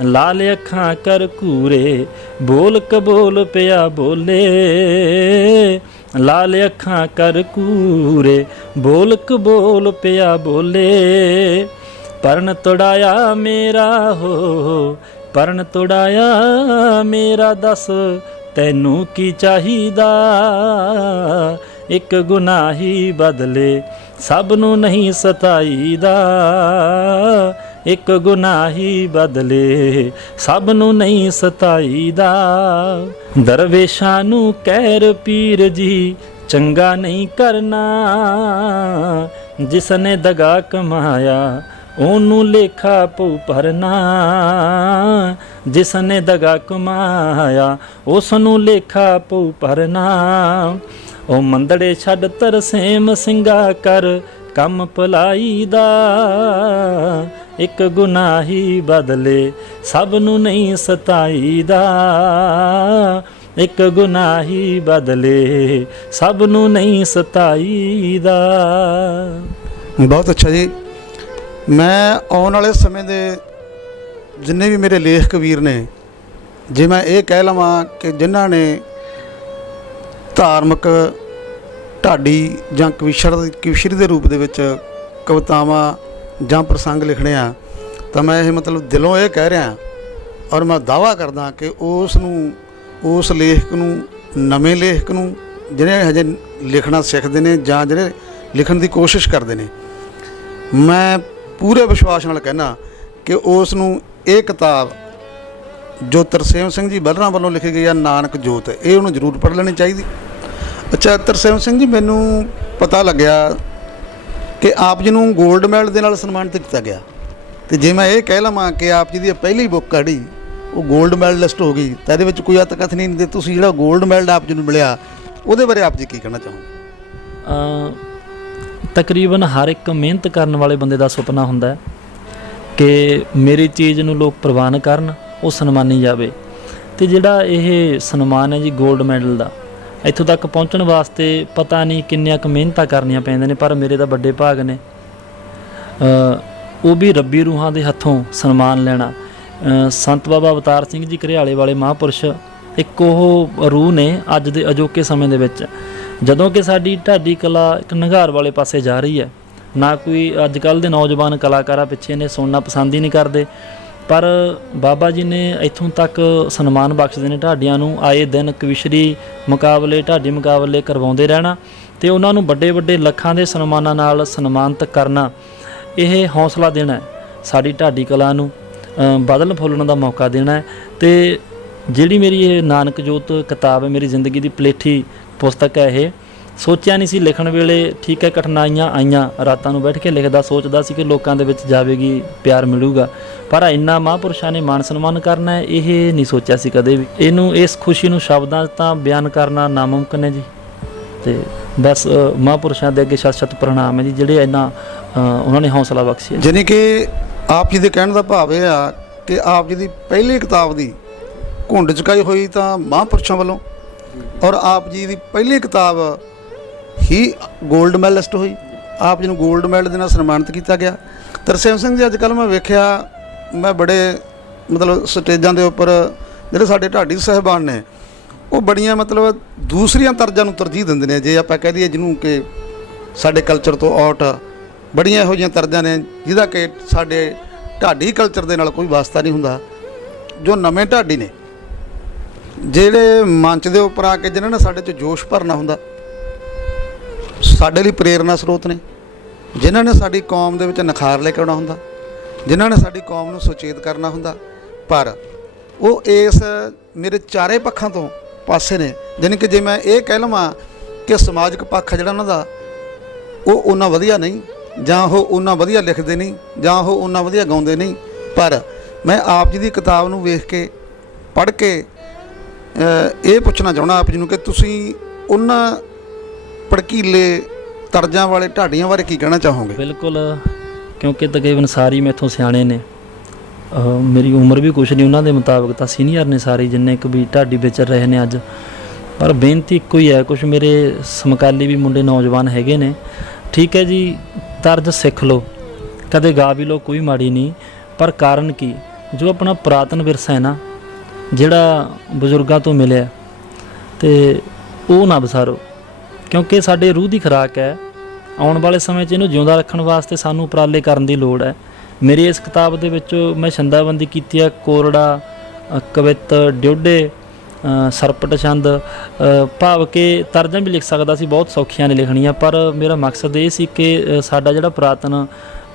ਲਾਲ ਅੱਖਾਂ ਕਰ ਘੂਰੇ ਬੋਲ ਕਬੋਲ ਪਿਆ ਬੋਲੇ, ਲਾਲ ਅੱਖਾਂ ਕਰ ਘੂਰੇ ਬੋਲ ਕਬੋਲ ਪਿਆ ਬੋਲੇ, ਪਰਨ ਤੁੜਾਇਆ ਮੇਰਾ ਹੋ ਪਰਨ ਤੁੜਾਇਆ ਮੇਰਾ, ਦੱਸ ਤੈਨੂੰ ਕੀ ਚਾਹੀਦਾ, ਇੱਕ ਗੁਨਾਹੀ ਬਦਲੇ ਸਭ ਨੂੰ ਨਹੀਂ ਸਤਾਈਦਾ, ਇੱਕ ਗੁਨਾਹੀ ਬਦਲੇ ਸਭ ਨੂੰ ਨਹੀਂ ਸਤਾਈਦਾ, ਦਰਵੇਸ਼ਾਂ ਨੂੰ ਕਹਿਰ ਪੀਰ ਜੀ ਚੰਗਾ ਨਹੀਂ ਕਰਨਾ, ਜਿਸ ਨੇ ਦਗਾ ਕਮਾਇਆ ਉਹਨੂੰ ਲੇਖਾ ਪਊ ਭਰਨਾ, ਜਿਸ ਨੇ ਦਗਾ ਕਮਾਇਆ ਉਸ ਨੂੰ ਲੇਖਾ ਪਊ ਭਰਨਾ, ਉਹ ਮੰਦੜੇ ਛੱਡ ਤਰਸੇਮ ਸਿੰਘਾ ਕਰ ਕੰਮ ਭਲਾਈ ਦਾ, ਇੱਕ ਗੁਨਾਹੀ ਬਦਲੇ ਸਭ ਨੂੰ ਨਹੀਂ ਸਤਾਈਦਾ, ਇੱਕ ਗੁਨਾਹੀ ਬਦਲੇ ਸਭ ਨੂੰ ਨਹੀਂ ਸਤਾਈਦਾ। ਬਹੁਤ ਅੱਛਾ ਜੀ। ਮੈਂ ਆਉਣ ਵਾਲੇ ਸਮੇਂ ਦੇ ਜਿੰਨੇ ਵੀ ਮੇਰੇ ਲੇਖਕ ਵੀਰ ਨੇ, ਜੇ ਮੈਂ ਇਹ ਕਹਿ ਲਵਾਂ ਕਿ ਜਿਨ੍ਹਾਂ ਨੇ ਧਾਰਮਿਕ ਢਾਡੀ ਜਾਂ ਕਵਿਸ਼ਰੀ ਦੇ ਰੂਪ ਦੇ ਵਿੱਚ ਕਵਿਤਾਵਾਂ ਜਾਂ ਪ੍ਰਸੰਗ ਲਿਖਣੇ ਆ, ਤਾਂ ਮੈਂ ਇਹ ਮਤਲਬ ਦਿਲੋਂ ਇਹ ਕਹਿ ਰਿਹਾ ਔਰ ਮੈਂ ਦਾਅਵਾ ਕਰਦਾ ਕਿ ਉਸ ਲੇਖਕ ਨੂੰ, ਨਵੇਂ ਲੇਖਕ ਨੂੰ, ਜਿਹੜੇ ਹਜੇ ਲਿਖਣਾ ਸਿੱਖਦੇ ਨੇ ਜਾਂ ਜਿਹੜੇ ਲਿਖਣ ਦੀ ਕੋਸ਼ਿਸ਼ ਕਰਦੇ ਨੇ, ਮੈਂ ਪੂਰੇ ਵਿਸ਼ਵਾਸ ਨਾਲ ਕਹਿਣਾ ਕਿ ਉਸ ਨੂੰ ਇਹ ਕਿਤਾਬ ਜੋ ਤਰਸੇਮ ਸਿੰਘ ਜੀ ਬੱਲਰਾਂ ਵੱਲੋਂ ਲਿਖੀ ਗਈ ਆ ਨਾਨਕ ਜੋਤ, ਇਹ ਉਹਨੂੰ ਜ਼ਰੂਰ ਪੜ੍ਹ ਲੈਣੀ ਚਾਹੀਦੀ। ਅੱਛਾ ਤਰਸੇਮ ਸਿੰਘ ਜੀ, ਮੈਨੂੰ ਪਤਾ ਲੱਗਿਆ ਕਿ ਆਪ ਜੀ ਨੂੰ 골ਡ ਮੈਡਲ ਦੇ ਨਾਲ ਸਨਮਾਨਿਤ ਕੀਤਾ ਗਿਆ, ਅਤੇ ਜੇ ਮੈਂ ਇਹ ਕਹਿ ਲਵਾਂ ਕਿ ਆਪ ਜੀ ਦੀ ਪਹਿਲੀ ਬੁੱਕ ਜਿਹੜੀ ਉਹ 골ਡ ਮੈਡਲਿਸਟ ਹੋ ਗਈ, ਤਾਂ ਇਹਦੇ ਵਿੱਚ ਕੋਈ ਅਤਕਥ ਨਹੀਂ ਦਿੰਦੇ। ਤੁਸੀਂ ਜਿਹੜਾ 골ਡ ਮੈਡਲ ਆਪ ਜੀ ਨੂੰ ਮਿਲਿਆ, ਉਹਦੇ ਬਾਰੇ ਆਪ ਜੀ ਕੀ ਕਹਿਣਾ ਚਾਹੋਗੇ? ਤਕਰੀਬਨ ਹਰ ਇੱਕ ਮਿਹਨਤ ਕਰਨ ਵਾਲੇ ਬੰਦੇ ਦਾ ਸੁਪਨਾ ਹੁੰਦਾ ਕਿ ਮੇਰੀ ਚੀਜ਼ ਨੂੰ ਲੋਕ ਪ੍ਰਵਾਨ ਕਰਨ, ਉਹ ਸਨਮਾਨੀ ਜਾਵੇ। ਅਤੇ ਜਿਹੜਾ ਇਹ ਸਨਮਾਨ ਹੈ ਜੀ 골ਡ ਮੈਡਲ ਦਾ, ਇੱਥੋਂ ਤੱਕ ਪਹੁੰਚਣ ਵਾਸਤੇ ਪਤਾ ਨਹੀਂ ਕਿੰਨੀਆਂ ਕੁ ਮਿਹਨਤਾਂ ਕਰਨੀਆਂ ਪੈਂਦੀਆਂ ਨੇ, ਪਰ ਮੇਰੇ ਤਾਂ ਵੱਡੇ ਭਾਗ ਨੇ। ਉਹ ਵੀ ਰੱਬੀ ਰੂਹਾਂ ਦੇ ਹੱਥੋਂ ਸਨਮਾਨ ਲੈਣਾ। ਸੰਤ ਬਾਬਾ ਅਵਤਾਰ ਸਿੰਘ ਜੀ ਘਰਿਆਲੇ ਵਾਲੇ ਮਹਾਂਪੁਰਸ਼ ਇੱਕ ਉਹ ਰੂਹ ਨੇ ਅੱਜ ਦੇ ਅਜੋਕੇ ਸਮੇਂ ਦੇ ਵਿੱਚ। ਜਦੋਂ ਕਿ ਸਾਡੀ ਢਾਡੀ ਕਲਾ ਇੱਕ ਨਿਘਾਰ ਵਾਲੇ ਪਾਸੇ ਜਾ ਰਹੀ ਹੈ, ਨਾ ਕੋਈ ਅੱਜ ਕੱਲ੍ਹ ਦੇ ਨੌਜਵਾਨ ਕਲਾਕਾਰਾਂ ਪਿੱਛੇ ਨੇ ਸੁਣਨਾ ਪਸੰਦ ਹੀ ਨਹੀਂ ਕਰਦੇ, ਪਰ ਬਾਬਾ ਜੀ ਨੇ ਇੱਥੋਂ ਤੱਕ ਸਨਮਾਨ ਬਖਸ਼ਦੇ ਨੇ ਢਾਡੀਆਂ ਨੂੰ, ਆਏ ਦਿਨ ਕਵਿਸ਼ਰੀ ਮੁਕਾਬਲੇ, ਢਾਡੀ ਮੁਕਾਬਲੇ ਕਰਵਾਉਂਦੇ ਰਹਿਣਾ ਤੇ ਉਹਨਾਂ ਨੂੰ ਵੱਡੇ ਵੱਡੇ ਲੱਖਾਂ ਦੇ ਸਨਮਾਨਾਂ ਨਾਲ ਸਨਮਾਨਿਤ ਕਰਨਾ, ਇਹ ਹੌਸਲਾ ਦੇਣਾ ਹੈ ਸਾਡੀ ਢਾਡੀ ਕਲਾ ਨੂੰ, ਬਦਲਣ ਫੁੱਲਣ ਦਾ ਮੌਕਾ ਦੇਣਾ ਹੈ। ਤੇ ਜਿਹੜੀ ਮੇਰੀ ਇਹ ਨਾਨਕ ਜੋਤ ਕਿਤਾਬ ਹੈ, ਮੇਰੀ ਜ਼ਿੰਦਗੀ ਦੀ ਪਲੇਠੀ ਪੁਸਤਕ ਹੈ ਇਹ। ਸੋਚਿਆ ਨਹੀਂ ਸੀ ਲਿਖਣ ਵੇਲੇ, ਠੀਕ ਹੈ ਕਠਿਨਾਈਆਂ ਆਈਆਂ, ਰਾਤਾਂ ਨੂੰ ਬੈਠ ਕੇ ਲਿਖਦਾ, ਸੋਚਦਾ ਸੀ ਕਿ ਲੋਕਾਂ ਦੇ ਵਿੱਚ ਜਾਵੇਗੀ, ਪਿਆਰ ਮਿਲੂਗਾ, ਪਰ ਇੰਨਾ ਮਹਾਂਪੁਰਸ਼ਾਂ ਨੇ ਮਾਣ ਸਨਮਾਨ ਕਰਨਾ ਹੈ ਇਹ ਨਹੀਂ ਸੋਚਿਆ ਸੀ ਕਦੇ ਵੀ। ਇਹਨੂੰ, ਇਸ ਖੁਸ਼ੀ ਨੂੰ ਸ਼ਬਦਾਂ 'ਚ ਤਾਂ ਬਿਆਨ ਕਰਨਾ ਨਾਮੁਮਕਿਨ ਹੈ ਜੀ। ਤੇ ਬਸ ਮਹਾਂਪੁਰਸ਼ਾਂ ਦੇ ਅੱਗੇ ਸਤ-ਸਤ ਪ੍ਰਣਾਮ ਹੈ ਜੀ, ਜਿਹੜੇ ਇੰਨਾ ਉਹਨਾਂ ਨੇ ਹੌਸਲਾ ਬਖਸ਼ਿਆ। ਜਾਣੀ ਕਿ ਆਪ ਜੀ ਦੇ ਕਹਿਣ ਦਾ ਭਾਵ ਇਹ ਆ ਕਿ ਆਪ ਜੀ ਦੀ ਪਹਿਲੀ ਕਿਤਾਬ ਦੀ ਘੁੰਡ ਚੁਕਾਈ ਹੋਈ ਤਾਂ ਮਹਾਂਪੁਰਸ਼ਾਂ ਵੱਲੋਂ, ਔਰ ਆਪ ਜੀ ਦੀ ਪਹਿਲੀ ਕਿਤਾਬ ਹੀ 골ਡ ਮੈਡਲਿਸਟ ਹੋਈ, ਆਪ ਜੀ ਨੂੰ 골ਡ ਮੈਡਲ ਦੇ ਨਾਲ ਸਨਮਾਨਿਤ ਕੀਤਾ ਗਿਆ। ਤਰਸੇਮ ਸਿੰਘ ਜੀ, ਅੱਜ ਕੱਲ੍ਹ ਮੈਂ ਵੇਖਿਆ, ਮੈਂ ਬੜੇ ਮਤਲਬ ਸਟੇਜਾਂ ਦੇ ਉੱਪਰ ਜਿਹੜੇ ਸਾਡੇ ਢਾਡੀ ਸਾਹਿਬਾਨ ਨੇ, ਉਹ ਬੜੀਆਂ ਮਤਲਬ ਦੂਸਰੀਆਂ ਤਰਜ਼ਾਂ ਨੂੰ ਤਰਜੀਹ ਦਿੰਦੇ ਨੇ, ਜੇ ਆਪਾਂ ਕਹਿ ਦਈਏ ਜਿਹਨੂੰ ਕਿ ਸਾਡੇ ਕਲਚਰ ਤੋਂ ਆਊਟ, ਬੜੀਆਂ ਇਹੋ ਜਿਹੀਆਂ ਤਰਜ਼ਾਂ ਨੇ ਜਿਹਦਾ ਕਿ ਸਾਡੇ ਢਾਡੀ ਕਲਚਰ ਦੇ ਨਾਲ ਕੋਈ ਵਾਸਤਾ ਨਹੀਂ ਹੁੰਦਾ। ਜੋ ਨਵੇਂ ਢਾਡੀ ਨੇ, ਜਿਹੜੇ ਮੰਚ ਦੇ ਉੱਪਰ ਆ ਕੇ ਜਿਨ੍ਹਾਂ ਨੇ ਸਾਡੇ 'ਚ ਜੋਸ਼ ਭਰਨਾ ਹੁੰਦਾ, ਸਾਡੇ ਲਈ ਪ੍ਰੇਰਨਾ ਸਰੋਤ ਨੇ, ਜਿਨ੍ਹਾਂ ਨੇ ਸਾਡੀ ਕੌਮ ਦੇ ਵਿੱਚ ਨਿਖਾਰ ਲੈ ਕੇ ਆਉਣਾ ਹੁੰਦਾ, ਜਿਨ੍ਹਾਂ ਨੇ ਸਾਡੀ ਕੌਮ ਨੂੰ ਸੁਚੇਤ ਕਰਨਾ ਹੁੰਦਾ, ਪਰ ਉਹ ਇਸ ਮੇਰੇ ਚਾਰੇ ਪੱਖਾਂ ਤੋਂ ਪਾਸੇ ਨੇ। ਜਾਣੀ ਕਿ ਜੇ ਮੈਂ ਇਹ ਕਹਿ ਲਵਾਂ ਕਿ ਸਮਾਜਿਕ ਪੱਖ ਜਿਹੜਾ ਉਹਨਾਂ ਦਾ, ਉਹ ਉਹਨਾਂ ਵਧੀਆ ਨਹੀਂ, ਜਾਂ ਉਹ ਉਹਨਾਂ ਵਧੀਆ ਲਿਖਦੇ ਨਹੀਂ, ਜਾਂ ਉਹ ਉਹਨਾਂ ਵਧੀਆ ਗਾਉਂਦੇ ਨਹੀਂ, ਪਰ ਮੈਂ ਆਪ ਜੀ ਦੀ ਕਿਤਾਬ ਨੂੰ ਵੇਖ ਕੇ, ਪੜ੍ਹ ਕੇ ਇਹ ਪੁੱਛਣਾ ਚਾਹੁੰਦਾ ਆਪ ਜੀ ਨੂੰ ਕਿ ਤੁਸੀਂ ਉਹਨਾਂ ਭੜਕੀਲੇ ਤਰਜ਼ਾਂ ਵਾਲੇ ਢਾਡੀਆਂ ਬਾਰੇ ਕੀ ਕਹਿਣਾ ਚਾਹੋਗੇ? ਬਿਲਕੁਲ, ਕਿਉਂਕਿ ਤਕਰੀਬਨ ਸਾਰੇ ਮੈਥੋਂ ਸਿਆਣੇ ਨੇ, ਮੇਰੀ ਉਮਰ ਵੀ ਕੁਛ ਨਹੀਂ ਉਹਨਾਂ ਦੇ ਮੁਤਾਬਕ, ਤਾਂ ਸੀਨੀਅਰ ਨੇ ਸਾਰੇ ਜਿੰਨੇ ਕੁ ਵੀ ਢਾਡੀ ਵਿਚਰ ਰਹੇ ਨੇ ਅੱਜ। ਪਰ ਬੇਨਤੀ ਇੱਕੋ ਹੀ ਹੈ, ਕੁਛ ਮੇਰੇ ਸਮਕਾਲੀ ਵੀ ਮੁੰਡੇ ਨੌਜਵਾਨ ਹੈਗੇ ਨੇ, ਠੀਕ ਹੈ ਜੀ, ਤਰਜ਼ ਸਿੱਖ ਲਓ, ਕਦੇ ਗਾ ਵੀ ਲਓ, ਕੋਈ ਮਾੜੀ ਨਹੀਂ, ਪਰ ਕਾਰਨ ਕੀ, ਜੋ ਆਪਣਾ ਪੁਰਾਤਨ ਵਿਰਸਾ ਹੈ ਨਾ, ਜਿਹੜਾ ਬਜ਼ੁਰਗਾਂ ਤੋਂ ਮਿਲਿਆ, ਤੇ ਉਹ ਨਾ ਵਿਸਾਰੋ, ਕਿਉਂਕਿ ਸਾਡੇ ਰੂਹ ਦੀ ਖੁਰਾਕ ਹੈ। ਆਉਣ ਵਾਲੇ ਸਮੇਂ 'ਚ ਇਹਨੂੰ ਜਿਉਂਦਾ ਰੱਖਣ ਵਾਸਤੇ ਸਾਨੂੰ ਉਪਰਾਲੇ ਕਰਨ ਦੀ ਲੋੜ ਹੈ। ਮੇਰੀ ਇਸ ਕਿਤਾਬ ਦੇ ਵਿੱਚ ਮੈਂ ਛੰਦਾਬੰਦੀ ਕੀਤੀ ਹੈ, ਕੋਰੜਾ, ਕਵਿੱਤ, ਡਿਉਢੇ, ਸਰਪਟ ਛੰਦ, ਭਾਵ ਕਿ ਤਰਜ਼ਾਂ ਵੀ ਲਿਖ ਸਕਦਾ ਸੀ, ਬਹੁਤ ਸੌਖੀਆਂ ਨੇ ਲਿਖਣੀਆਂ, ਪਰ ਮੇਰਾ ਮਕਸਦ ਇਹ ਸੀ ਕਿ ਸਾਡਾ ਜਿਹੜਾ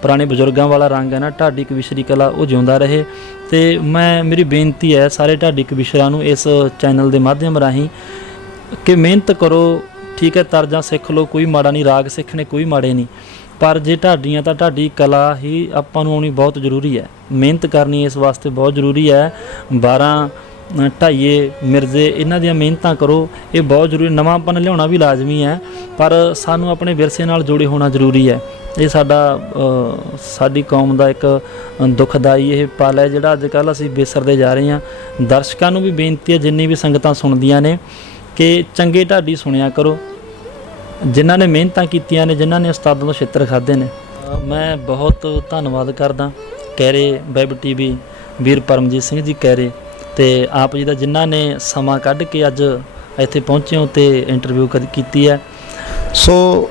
ਪੁਰਾਣੇ ਬਜ਼ੁਰਗਾਂ ਵਾਲਾ ਰੰਗ ਹੈ ਨਾ, ਢਾਡੀ ਕਵਿਸ਼ਰੀ ਕਲਾ, ਉਹ ਜਿਉਂਦਾ ਰਹੇ। ਤੇ ਮੇਰੀ ਬੇਨਤੀ ਹੈ ਸਾਰੇ ਢਾਡੀ ਕਵਿਸ਼ਰਾਂ ਨੂੰ ਇਸ ਚੈਨਲ ਦੇ ਮਾਧਿਅਮ ਰਾਹੀਂ ਕਿ ਮਿਹਨਤ ਕਰੋ, ਠੀਕ ਹੈ, ਤਰਜ਼ਾਂ ਸਿੱਖ ਲਓ, ਕੋਈ ਮਾੜਾ ਨਹੀਂ, ਰਾਗ ਸਿੱਖਣੇ ਕੋਈ ਮਾੜੇ ਨਹੀਂ, ਪਰ ਜੇ ਢਾਡੀਆਂ ਤਾਂ ਢਾਡੀ ਕਲਾ ਹੀ ਆਪਾਂ ਨੂੰ ਆਉਣੀ ਬਹੁਤ ਜ਼ਰੂਰੀ ਹੈ। ਮਿਹਨਤ ਕਰਨੀ ਇਸ ਵਾਸਤੇ ਬਹੁਤ ਜ਼ਰੂਰੀ ਹੈ। 12 ਢਾਈਏ, ਮਿਰਜ਼ੇ, ਇਹਨਾਂ ਦੀਆਂ ਮਿਹਨਤਾਂ ਕਰੋ, ਇਹ ਬਹੁਤ ਜ਼ਰੂਰੀ। ਨਵਾਂਪਨ ਲਿਆਉਣਾ ਵੀ ਲਾਜ਼ਮੀ ਹੈ, ਪਰ ਸਾਨੂੰ ਆਪਣੇ ਵਿਰਸੇ ਨਾਲ ਜੁੜੇ ਹੋਣਾ ਜ਼ਰੂਰੀ ਹੈ। ਇਹ ਸਾਡੀ ਕੌਮ ਦਾ ਇੱਕ ਦੁਖਦਾਈ ਇਹ ਪਲ ਹੈ ਜਿਹੜਾ ਅੱਜ ਕੱਲ੍ਹ ਅਸੀਂ ਵਿਸਰਦੇ ਜਾ ਰਹੇ ਹਾਂ। ਦਰਸ਼ਕਾਂ ਨੂੰ ਵੀ ਬੇਨਤੀ ਹੈ, ਜਿੰਨੀ ਵੀ ਸੰਗਤਾਂ ਸੁਣਦੀਆਂ ਨੇ, ਕਿ ਚੰਗੇ ਢਾਡੀ ਸੁਣਿਆ ਕਰੋ, ਜਿਨ੍ਹਾਂ ਨੇ ਮਿਹਨਤਾਂ ਕੀਤੀਆਂ ਨੇ, ਜਿਨ੍ਹਾਂ ਨੇ ਉਸਤਾਦਾਂ ਤੋਂ ਛਿੱਤਰ ਖਾਧੇ ਨੇ। ਮੈਂ ਬਹੁਤ ਧੰਨਵਾਦ ਕਰਦਾ ਕੈਰੇ ਵੈਬ TV ਵੀਰ ਪਰਮਜੀਤ ਸਿੰਘ ਜੀ ਕੈਰੇ, ਤੇ ਆਪ ਜੀ ਦਾ, ਜਿਨ੍ਹਾਂ ਨੇ ਸਮਾਂ ਕੱਢ ਕੇ ਅੱਜ ਇੱਥੇ ਪਹੁੰਚੇ ਹੋ ਤੇ ਇੰਟਰਵਿਊ ਕੀਤੀ ਹੈ। ਸੋ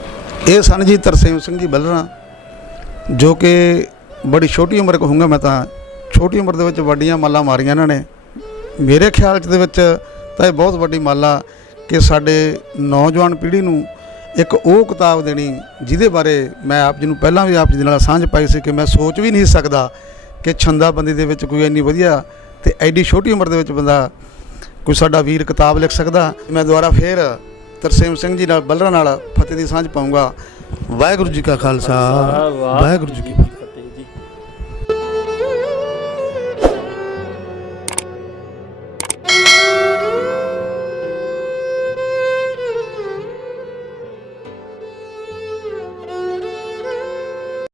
ਇਹ ਸਨ ਜੀ ਤਰਸੇਮ ਸਿੰਘ ਜੀ ਬੱਲਰਾਂ, ਜੋ ਕਿ ਬੜੀ ਛੋਟੀ ਉਮਰ ਕਹੂੰਗਾ ਮੈਂ ਤਾਂ, ਛੋਟੀ ਉਮਰ ਦੇ ਵਿੱਚ ਵੱਡੀਆਂ ਮਾਲਾਂ ਮਾਰੀਆਂ ਇਹਨਾਂ ਨੇ। ਮੇਰੇ ਖਿਆਲ 'ਚ ਦੇ ਵਿੱਚ ਤਾਂ ਇਹ ਬਹੁਤ ਵੱਡੀ ਮਾਲਾ ਕਿ ਸਾਡੇ ਨੌਜਵਾਨ ਪੀੜ੍ਹੀ ਨੂੰ ਇੱਕ ਉਹ ਕਿਤਾਬ ਦੇਣੀ ਜਿਹਦੇ ਬਾਰੇ ਮੈਂ ਆਪ ਜੀ ਨੂੰ ਪਹਿਲਾਂ ਵੀ ਆਪ ਜੀ ਦੇ ਨਾਲ ਸਾਂਝ ਪਾਈ ਸੀ ਕਿ ਮੈਂ ਸੋਚ ਵੀ ਨਹੀਂ ਸਕਦਾ ਕਿ ਛੰਦਾਬੰਦੀ ਦੇ ਵਿੱਚ ਕੋਈ ਇੰਨੀ ਵਧੀਆ ਤੇ ਐਡੀ ਛੋਟੀ ਉਮਰ ਦੇ ਵਿੱਚ ਬੰਦਾ, ਕੋਈ ਸਾਡਾ ਵੀਰ ਕਿਤਾਬ ਲਿਖ ਸਕਦਾ। ਮੈਂ ਦੁਬਾਰਾ ਫੇਰ ਤਰਸੇਮ ਸਿੰਘ ਜੀ ਨਾਲ ਬੱਲਰਾਂ ਨਾਲ ਫਤਿਹ ਦੀ ਸਾਂਝ ਪਾਊਂਗਾ। ਵਾਹਿਗੁਰੂ ਜੀ ਕਾ ਖਾਲਸਾ, ਵਾਹਿਗੁਰੂ ਜੀ ਕੀ ਫਤਿਹ।